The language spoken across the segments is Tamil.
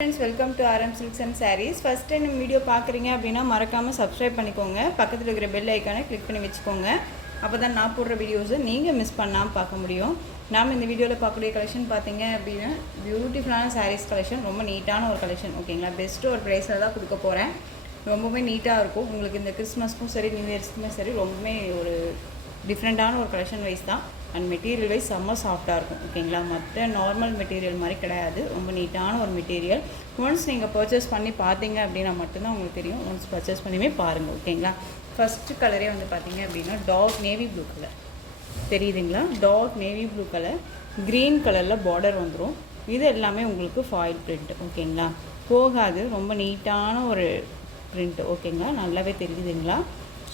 Friends, welcome to RM Silks and Sarees. First time நம்ம வீடியோ பார்க்குறீங்க அப்படின்னா மறக்காமல் சப்ஸ்கிரைப் பண்ணிக்கோங்க. பக்கத்தில் இருக்கிற பெல் ஐக்கானை கிளிக் பண்ணி வச்சுக்கோங்க. அப்போ தான் நான் போடுற வீடியோஸை நீங்கள் மிஸ் பண்ணாமல் பார்க்க முடியும். நாம் இந்த வீடியோவில் பார்க்கக்கூடிய கலெக்ஷன் பார்த்தீங்க அப்படின்னா பியூட்டிஃபுல்லான சாரீஸ் கலெக்ஷன், ரொம்ப நீட்டான ஒரு கலெக்ஷன். ஓகேங்களா, பெஸ்ட்டு ஒரு ப்ரைஸில் தான் கொடுக்க போகிறேன். ரொம்பவே நீட்டாக இருக்கும். உங்களுக்கு இந்த கிறிஸ்மஸ்க்கும் சரி நியூ இயர்ஸ்க்குமே சரி ரொம்பவே ஒரு டிஃப்ரெண்ட்டான ஒரு கலெக்ஷன் வைஸ் தான். அண்ட் மெட்டீரியல் வைஸ் செம்ம சாஃப்டாக இருக்கும். ஓகேங்களா, மற்ற நார்மல் மெட்டீரியல் மாதிரி கிடையாது. ரொம்ப நீட்டான ஒரு மெட்டீரியல். ஒன்ஸ் நீங்கள் பர்ச்சேஸ் பண்ணி பார்த்தீங்க அப்படின்னா மட்டும்தான் உங்களுக்கு தெரியும். ஒன்ஸ் பர்ச்சேஸ் பண்ணியுமே பாருங்கள். ஓகேங்களா, ஃபஸ்ட்டு கலரே வந்து பார்த்தீங்க அப்படின்னா டார்க் நேவி ப்ளூ கலர் தெரியுதுங்களா. Dark navy blue colour, green கலரில் பார்டர் வந்துடும். இது எல்லாமே உங்களுக்கு ஃபாயில் பிரிண்ட். ஓகேங்களா, போகாது. ரொம்ப நீட்டான ஒரு பிரிண்ட். ஓகேங்களா, நல்லாவே தெரியுதுங்களா,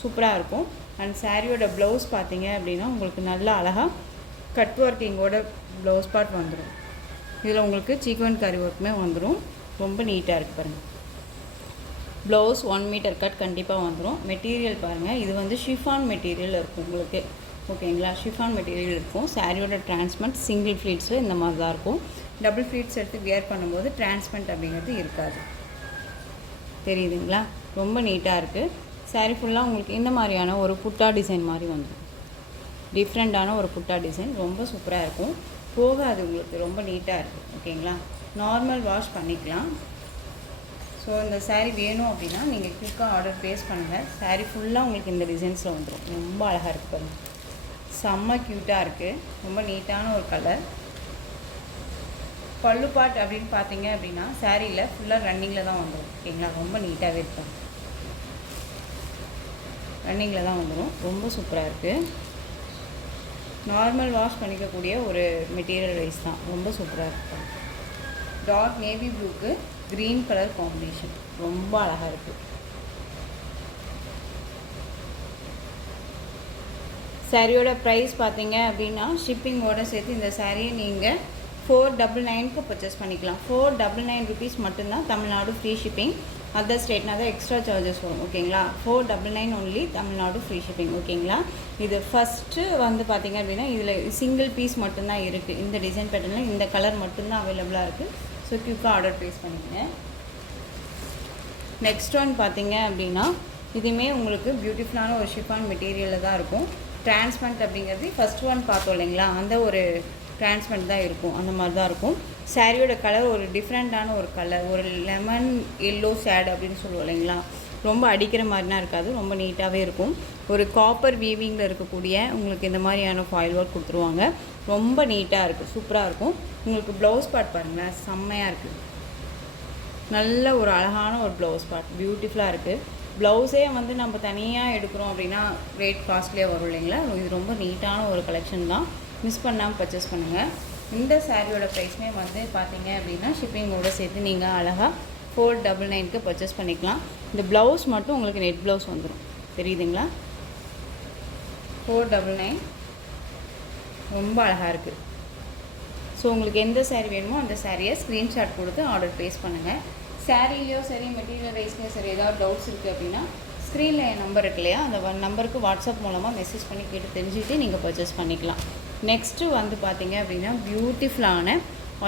சூப்பராக இருக்கும். அண்ட் சாரியோட ப்ளவுஸ் பார்த்தீங்க அப்படின்னா உங்களுக்கு நல்லா அழகாக கட் ஒர்க்கிங்கோட ப்ளவுஸ் பார்ட் வந்துடும். இதில் உங்களுக்கு சீக்வென்ஸ் கரி ஒர்க்குமே வந்துடும். ரொம்ப நீட்டாக இருக்குது பாருங்கள். ப்ளவுஸ் 1 மீட்டர் கட் கண்டிப்பாக வந்துடும். மெட்டீரியல் பாருங்கள், இது வந்து ஷிஃபான் மெட்டீரியல் இருக்கும் உங்களுக்கு. ஓகேங்களா, ஷிஃபான் மெட்டீரியல் இருக்கும். சாரியோட டிரான்ஸ்மெண்ட் சிங்கிள் ஃப்ளீட்ஸில் இந்த மாதிரி தான் இருக்கும். டபுள் ஃப்ளீட்ஸ் எடுத்து வியர் பண்ணும்போது டிரான்ஸ்மெண்ட் அப்படிங்கிறது இருக்காது. தெரியுதுங்களா, ரொம்ப நீட்டாக இருக்குது. சாரீ ஃபுல்லாக உங்களுக்கு இந்த மாதிரியான ஒரு புட்டா டிசைன் மாதிரி வந்துடும். டிஃப்ரெண்ட்டான ஒரு புட்டா டிசைன், ரொம்ப சூப்பராக இருக்கும். போகாது உங்களுக்கு, ரொம்ப நீட்டாக இருக்குது. ஓகேங்களா, நார்மல் வாஷ் பண்ணிக்கலாம். ஸோ இந்த சாரீ வேணும் அப்படின்னா நீங்கள் குயிக்காக ஆர்டர் ப்ளேஸ் பண்ணுங்கள். சாரீ ஃபுல்லாக உங்களுக்கு இந்த டிசைன்ஸில் வந்துடும். ரொம்ப அழகாக இருக்குது பாருங்கள், செம்ம க்யூட்டாக இருக்குது. ரொம்ப நீட்டான ஒரு கலர். பல்லு பாட் அப்படின்னு பார்த்தீங்க அப்படின்னா சாரியில் ஃபுல்லாக ரன்னிங்கில் தான் வந்துடும். ஓகேங்களா, ரொம்ப நீட்டாகவே இருக்கும். ரன்னிங்கில் தான் வந்துடும். ரொம்ப சூப்பராக இருக்குது. நார்மல் வாஷ் பண்ணிக்கக்கூடிய ஒரு மெட்டீரியல் வைஸ் தான். ரொம்ப சூப்பராக இருக்குது. டார்க் நேவி ப்ளூக்கு க்ரீன் கலர் காம்பினேஷன், ரொம்ப அழகாக இருக்குது. சாரியோட ப்ரைஸ் பார்த்தீங்க அப்படின்னா ஷிப்பிங்கோடு சேர்த்து இந்த சாரியை நீங்கள் 499க்கு பர்ச்சேஸ் பண்ணிக்கலாம். 499 ருபீஸ் மட்டும்தான். Tamil Nadu free shipping. அதர் ஸ்டேட்னா தான் எக்ஸ்ட்ரா சார்ஜஸ் வரும். ஓகேங்களா, 499 ஒன்லி, தமிழ்நாடு ஃப்ரீ ஷிப்பிங். ஓகேங்களா, இது ஃபஸ்ட்டு வந்து பார்த்திங்க அப்படின்னா இதில் சிங்கிள் பீஸ் மட்டும்தான் இருக்குது. இந்த டிசைன் பேட்டர்னில் இந்த கலர் மட்டும்தான் அவைலபிளாக இருக்குது. ஸோ குயிக்காக ஆர்டர் ப்ளேஸ் பண்ணிக்கங்க. நெக்ஸ்ட் ஒன் பார்த்திங்க அப்படின்னா இதுவுமே உங்களுக்கு பியூட்டிஃபுல்லான ஒரு ஷிஃபான் மெட்டீரியலில் தான் இருக்கும். டிரான்ஸ்பரண்ட் அப்படிங்கிறது ஃபஸ்ட் ஒன் பார்த்தோம் இல்லைங்களா, அந்த ஒரு டிரான்ஸ்பரண்ட் தான் இருக்கும். அந்த மாதிரி தான் இருக்கும். சாரியோட கலர் ஒரு டிஃப்ரெண்ட்டான ஒரு கலர், ஒரு லெமன் எல்லோ ஷேட் அப்படின்னு சொல்லுவோம் இல்லைங்களா. ரொம்ப அடிக்கிற மாதிரினா இருக்காது, ரொம்ப நீட்டாகவே இருக்கும். ஒரு காப்பர் வீவிங்கில் இருக்கக்கூடிய உங்களுக்கு இந்த மாதிரியான ஃபாயில் ஒர்க் கொடுத்துருவாங்க. ரொம்ப நீட்டாக இருக்குது, சூப்பராக இருக்கும். உங்களுக்கு ப்ளவுஸ் பார்ட் பாருங்களேன், செம்மையாக இருக்குது. நல்ல ஒரு அழகான ஒரு ப்ளவுஸ் பார்ட், பியூட்டிஃபுல்லாக இருக்குது. ப்ளவுஸே வந்து நம்ம தனியாக எடுக்கிறோம் அப்படின்னா ரேட் காஸ்ட்லியாக வரும் இல்லைங்களா. இது ரொம்ப நீட்டான ஒரு கலெக்ஷன் தான். மிஸ் பண்ணாமல் பர்ச்சேஸ் பண்ணுங்கள். இந்த சாரியோட ப்ரைஸ்மே வந்து பார்த்தீங்க அப்படின்னா ஷிப்பிங்கோடு சேர்த்து நீங்கள் அழகாக 499க்கு பர்ச்சேஸ் பண்ணிக்கலாம். இந்த ப்ளவுஸ் மட்டும் உங்களுக்கு நெட் ப்ளவுஸ் வந்துடும். தெரியுதுங்களா, 499 ரொம்ப அழகாக இருக்குது. ஸோ உங்களுக்கு எந்த சாரீ வேணுமோ அந்த சாரியை ஸ்க்ரீன்ஷாட் கொடுத்து ஆர்டர் ப்ளேஸ் பண்ணுங்கள். சாரீலையோ சரி மெட்டீரியல் வைஸ்லையோ சரி ஏதாவது டவுட்ஸ் இருக்குது அப்படின்னா ஸ்க்ரீனில் என் நம்பர் இருக்கு இல்லையா, அந்த நம்பருக்கு வாட்ஸ்அப் மூலமாக மெசேஜ் பண்ணி கேட்டு தெரிஞ்சுக்கிட்டு நீங்கள் பர்ச்சேஸ் பண்ணிக்கலாம். நெக்ஸ்ட்டு வந்து பார்த்தீங்க அப்படின்னா பியூட்டிஃபுல்லான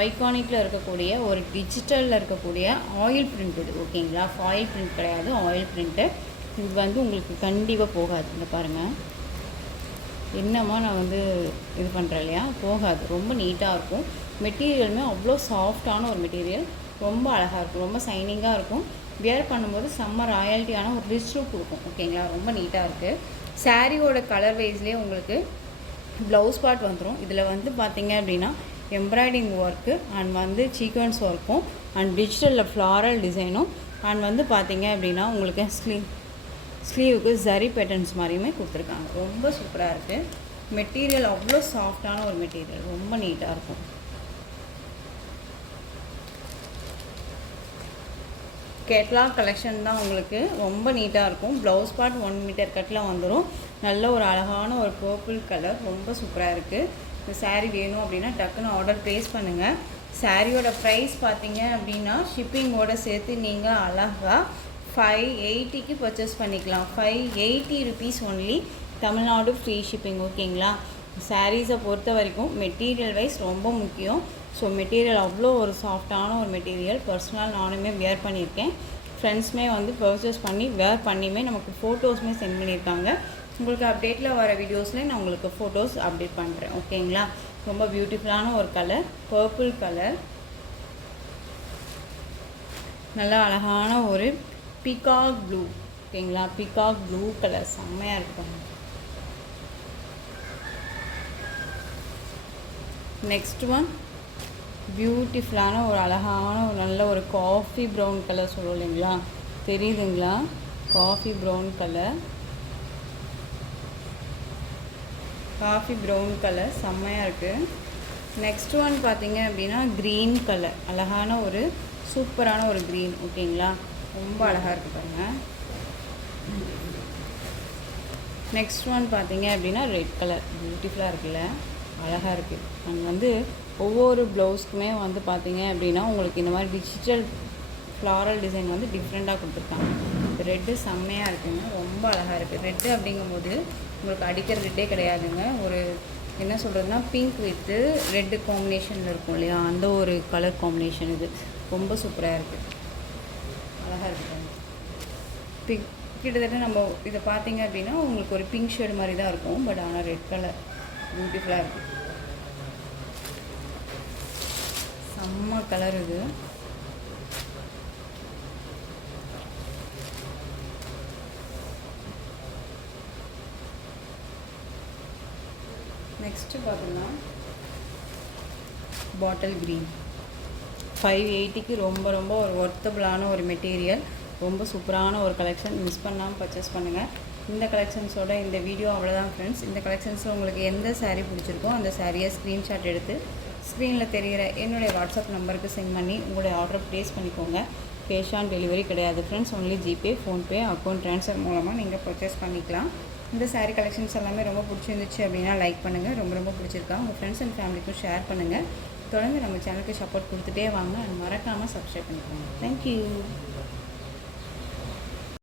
ஐகானிக்கில் இருக்கக்கூடிய ஒரு டிஜிட்டலில் இருக்கக்கூடிய ஆயில் பிரிண்டட். ஓகேங்களா, ஃபாயில் பிரிண்ட் கிடையாது, ஆயில் பிரிண்ட்டு. இது வந்து உங்களுக்கு கண்டிப்பாக போகாது. இந்த பாருங்கள், என்னம்மா நான் வந்து இது பண்ணுறேன் இல்லையா, போகாது. ரொம்ப நீட்டாக இருக்கும். மெட்டீரியலுமே அவ்வளோ சாஃப்டான ஒரு மெட்டீரியல், ரொம்ப அழகாக இருக்கும். ரொம்ப சைனிங்காக இருக்கும். வியர் பண்ணும்போது செம்ம ராயல்ட்டியான ஒரு ரிச் லுக் கொடுக்கும். ஓகேங்களா, ரொம்ப நீட்டாக இருக்குது. சாரியோட கலர் வைஸ்லேயே உங்களுக்கு ப்ளவுஸ் பார்ட் வந்துடும். இதில் வந்து பார்த்திங்க அப்படின்னா எம்ப்ராய்டிங் ஒர்க்கு அண்ட் வந்து சீக்வென்ஸ் ஒர்க்கும் அண்ட் டிஜிட்டலில் ஃப்ளாரல் டிசைனும் அண்ட் வந்து பார்த்திங்க அப்படின்னா உங்களுக்கு ஸ்லீவுக்கு ஜரி பேட்டர்ன்ஸ் மாதிரியுமே கொடுத்துருக்காங்க. ரொம்ப சூப்பராக இருக்குது. மெட்டீரியல் அவ்வளோ சாஃப்டான ஒரு மெட்டீரியல், ரொம்ப நீட்டாக இருக்கும். கேட்லாக் கலெக்ஷன் தான் உங்களுக்கு, ரொம்ப நீட்டாக இருக்கும். ப்ளவுஸ் பார்ட் 1 மீட்டர் கட்டில் வந்துடும். நல்ல ஒரு அழகான ஒரு பர்பிள் கலர், ரொம்ப சூப்பராக இருக்குது. இந்த சாரீ வேணும் அப்படின்னா டக்குன்னு ஆர்டர் ப்ளேஸ் பண்ணுங்கள். சாரியோட ப்ரைஸ் பார்த்தீங்க அப்படின்னா ஷிப்பிங்கோடு சேர்த்து நீங்கள் அழகாக 580க்கு பர்ச்சேஸ் பண்ணிக்கலாம். 580 rupees only, Tamil Nadu free shipping. ஓகேங்களா, சாரீஸை பொறுத்த வரைக்கும் மெட்டீரியல் வைஸ் ரொம்ப முக்கியம். ஸோ மெட்டீரியல் அவ்வளோ ஒரு சாஃப்டான ஒரு மெட்டீரியல். பர்சனலாக நானுமே வேர் பண்ணியிருக்கேன். ஃப்ரெண்ட்ஸுமே வந்து பர்ச்சேஸ் பண்ணி வேர் பண்ணியுமே நமக்கு ஃபோட்டோஸுமே சென்ட் பண்ணியிருக்காங்க. உங்களுக்கு அப்டேட்டில் வர வீடியோஸில் நான் உங்களுக்கு ஃபோட்டோஸ் அப்டேட் பண்ணுறேன். ஓகேங்களா? ரொம்ப பியூட்டிஃபுல்லான ஒரு கலர், பர்பிள் கலர். நல்லா அழகான ஒரு பீகாக் ப்ளூ. ஓகேங்களா? பீகாக் ப்ளூ கலர் செம்மையாக இருக்கும். நெக்ஸ்ட் ஒன் பியூட்டிஃபுல்லான ஒரு அழகான ஒரு நல்ல ஒரு காஃபி ப்ரௌன் கலர் சொல்லுவோம் இல்லைங்களா? தெரியுதுங்களா? Coffee brown colour, coffee brown colour செம்மையாக இருக்குது. நெக்ஸ்ட் ஒன் பார்த்தீங்க அப்படின்னா க்ரீன் கலர், அழகான ஒரு சூப்பரான ஒரு க்ரீன். ஓகேங்களா? ரொம்ப அழகாக இருக்குது பாருங்கள். நெக்ஸ்ட் ஒன் பார்த்தீங்க அப்படின்னா ரெட் கலர், பியூட்டிஃபுல்லாக இருக்குல்ல, அழகாக இருக்குது. அண்ட் வந்து ஒவ்வொரு ப்ளவுஸ்க்குமே வந்து பார்த்தீங்க அப்படின்னா உங்களுக்கு இந்த மாதிரி டிஜிட்டல் ஃப்ளாரல் டிசைன் வந்து டிஃப்ரெண்ட்டாக கொடுத்துருக்காங்க. ரெட்டு செம்மையாக இருக்குங்க, ரொம்ப அழகாக இருக்குது. ரெட்டு அப்படிங்கும்போது உங்களுக்கு அடிக்கிற ரெட்டே கிடையாதுங்க. ஒரு என்ன சொல்கிறதுனா பிங்க் வித்து ரெட்டு காம்பினேஷனில் இருக்கும் இல்லையா, அந்த ஒரு கலர் காம்பினேஷன். இது ரொம்ப சூப்பராக இருக்குது, அழகாக இருக்குது. பிங்க் கிட்டத்தட்ட நம்ம இதை பார்த்தீங்க அப்படின்னா உங்களுக்கு ஒரு பிங்க் ஷேடு மாதிரி தான் இருக்கும். பட் ஆனால் ரெட் கலர் பியூட்டிஃபுல்லாக இருக்குது. செம்ம கலர் இது. நெக்ஸ்ட்டு பார்த்தோம்னா பாட்டில் க்ரீன், 580க்கு ரொம்ப ரொம்ப ஒரு ஒர்த்தபுளான ஒரு மெட்டீரியல். ரொம்ப சூப்பரான ஒரு கலெக்ஷன். மிஸ் பண்ணாமல் பர்ச்சேஸ் பண்ணுங்கள். இந்த கலெக்ஷன்ஸோட இந்த வீடியோ அவ்வளோதான் ஃப்ரெண்ட்ஸ். இந்த கலெக்ஷன்ஸில் உங்களுக்கு எந்த சாரீ பிடிச்சிருக்கோ அந்த சாரியை ஸ்க்ரீன்ஷாட் எடுத்து ஸ்க்ரீனில் தெரிகிற என்னுடைய வாட்ஸ்அப் நம்பருக்கு சென்ட் பண்ணி உங்களுடைய ஆர்டர் ப்ளேஸ் பண்ணிக்கோங்க. கேஷ் ஆன் டெலிவரி கிடையாது friends. Only GPay, PhonePe, account transfer மூலமாக நீங்கள் பர்ச்சேஸ் பண்ணிக்கலாம். இந்த சாரீ கலெக்ஷன்ஸ் எல்லாமே ரொம்ப பிடிச்சிருந்துச்சு அப்படின்னா லைக் பண்ணுங்கள். ரொம்ப ரொம்ப பிடிச்சிருக்கா உங்கள் ஃப்ரெண்ட்ஸ் அண்ட் ஃபேமிலிக்கும் ஷேர் பண்ணுங்கள். தொடர்ந்து நம்ம சேனலுக்கு சப்போர்ட் கொடுத்துட்டே வாங்க. மறக்காமல் சப்ஸ்கிரைப் பண்ணிக்கோங்க. தேங்க்யூ.